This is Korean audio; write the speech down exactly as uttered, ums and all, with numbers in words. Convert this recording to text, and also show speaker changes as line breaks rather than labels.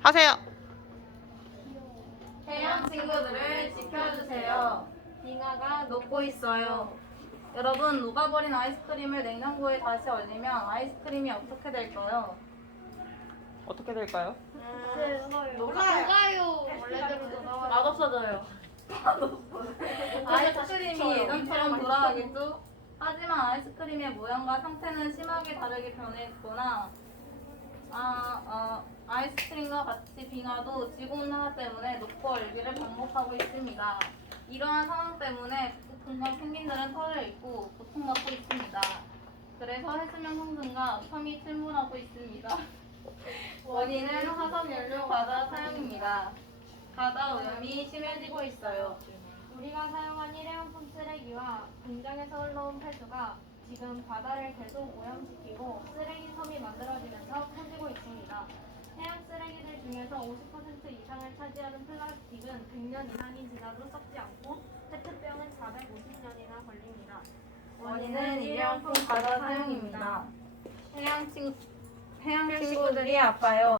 하세요.
해양 친구들을 지켜주세요. 빙하가 녹고 있어요. 여러분, 녹아버린 아이스크림을 냉장고에 다시 얼리면 아이스크림이 어떻게 될까요?
어떻게 될까요?
녹아요. 원래대로 나와요.
맛없어져요. 아이스크림이 예전처럼 돌아가겠죠? 하지만 아이스크림의 모양과 상태는 심하게 다르게 변했거나 아, 어, 아이스크림과 같이 빙하도 지구온난화 때문에 녹고 얼기를 반복하고 있습니다. 이러한 상황 때문에 북극곰과 펭귄들은 털을 잃고 고통받고 있습니다. 그래서 해수면 상승과 섬이 침몰하고 있습니다. 원인은 화석연료 바다 사용입니다. 바다 오염이 심해지고 있어요.
우리가 사용한 일회용품 쓰레기와 공장에서 흘러온 폐수가 지금 바다를 계속 오염시키고 쓰레기 섬이 만들어지면서 커지고 있습니다. 해양 쓰레기들 중에서 오십 퍼센트 이상을 차지하는 플라스틱은 백 년 이상이 지나도 썩지 않고 페트병은 사백오십 년이나 걸립니다.
원인은 일회용품 바다 사용입니다. 해양 친 해양 친구들이 아파요.